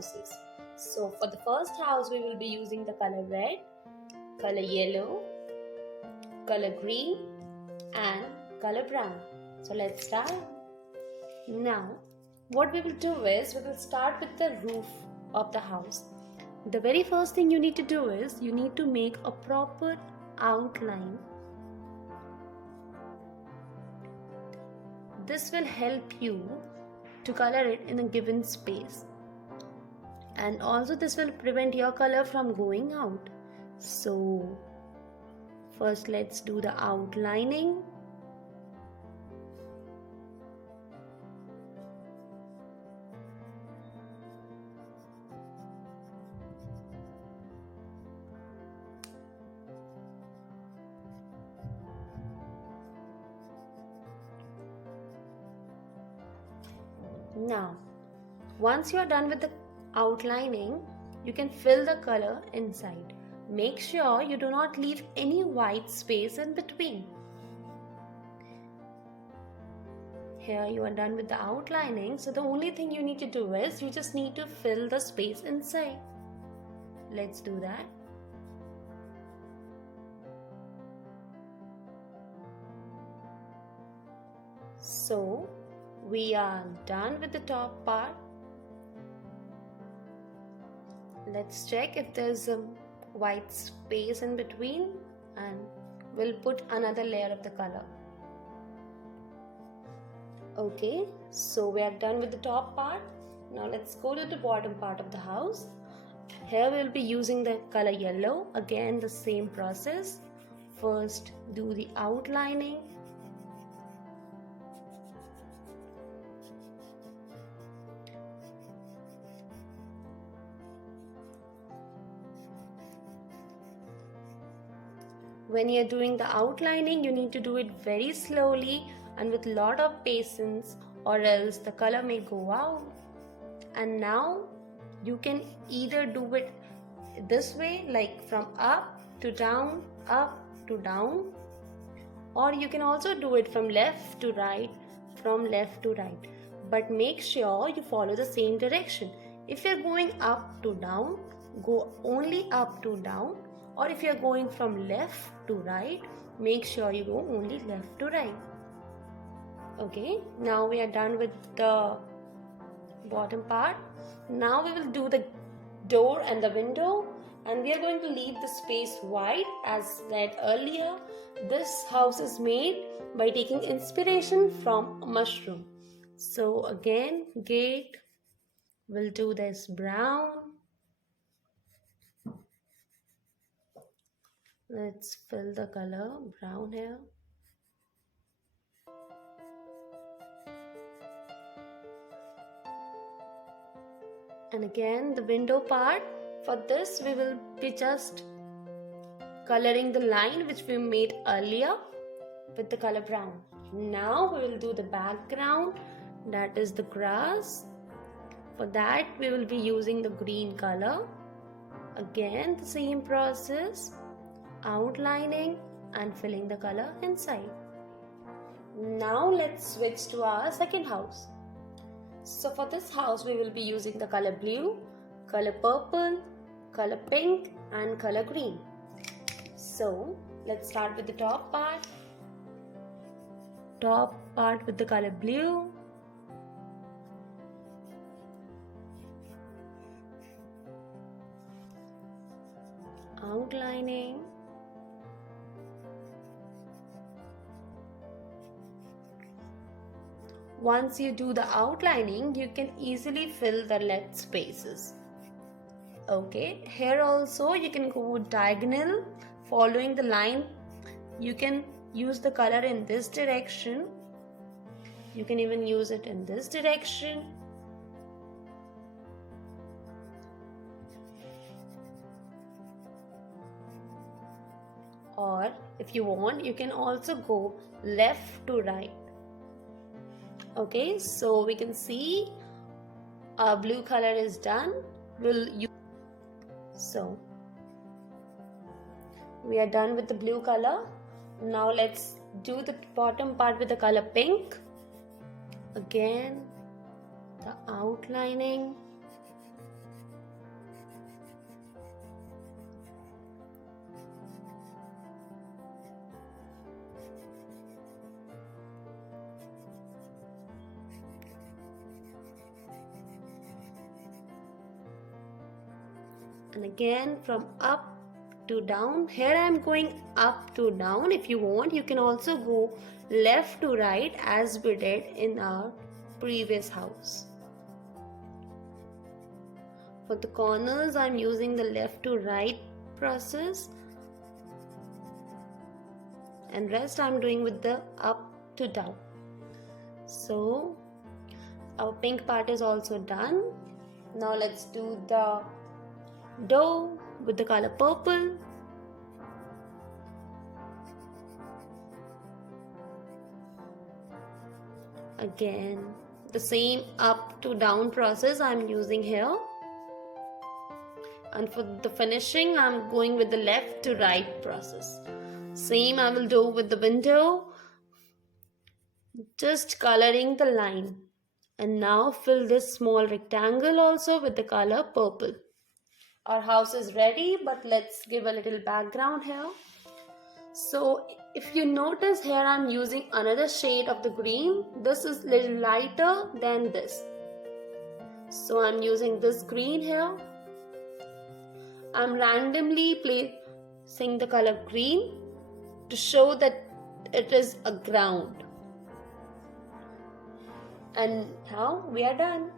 houses. So for the first house, we will be using the color red, color yellow, color green and color brown. So let's start. Now what we will do is we will start with the roof of the house. The very first thing you need to do is you need to make a proper outline. This will help you to color it in a given space, and also this will prevent your color from going out. So first let's do the outlining. Now, once you are done with the outlining, you can fill the color inside. Make sure you do not leave any white space in between. Here you are done with the outlining, so the only thing you need to do is you just need to fill the space inside. Let's do that. So we are done with the top part. Let's check if there's a white space in between, and we'll put another layer of the color. Okay, so we are done with the top part. Now let's go to the bottom part of the house. Here we'll be using the color yellow. Again, the same process. First do the outlining. When you're doing the outlining, you need to do it very slowly and with lot of patience, or else the color may go out. And now you can either do it this way, like from up to down, or you can also do it from left to right, from left to right. But make sure you follow the same direction. If you're going up to down, go only up to down. Or if you are going from left to right, make sure you go only left to right. Okay, now we are done with the bottom part. Now we will do the door and the window, and we are going to leave the space wide. As said earlier, this house is made by taking inspiration from a mushroom. So again, gate, we'll do this brown. Let's fill the color brown here. And again the window part. For this we will be just coloring the line which we made earlier with the color brown. Now we will do the background, that is the grass. For that we will be using the green color. Again the same process. Outlining and filling the color inside. Now let's switch to our second house. So for this house we will be using the color blue, color purple, color pink and color green. So let's start with the top part. Top part with the color blue. Outlining. Once you do the outlining, you can easily fill the left spaces. Okay, here also you can go diagonal following the line. You can use the color in this direction. You can even use it in this direction. Or if you want, you can also go left to right. Okay, so we can see our blue color is done. So we are done with the blue color. Now let's do the bottom part with the color pink. Again the outlining. and again from up to down. Here I am going up to down. If you want, you can also go left to right as we did in our previous house. For the corners, I am using the left to right process, and rest I am doing with the up to down. So our pink part is also done. Now let's do the door with the color purple. Again, the same up to down process I am using here. And for the finishing, I am going with the left to right process. Same I will do with the window, just coloring the line. And now fill this small rectangle also with the color purple. Our house is ready, but let's give a little background here. So if you notice here, I'm using another shade of the green. This is little lighter than this. So I'm using this green here. I'm randomly placing the color green to show that it is a ground. And now we are done.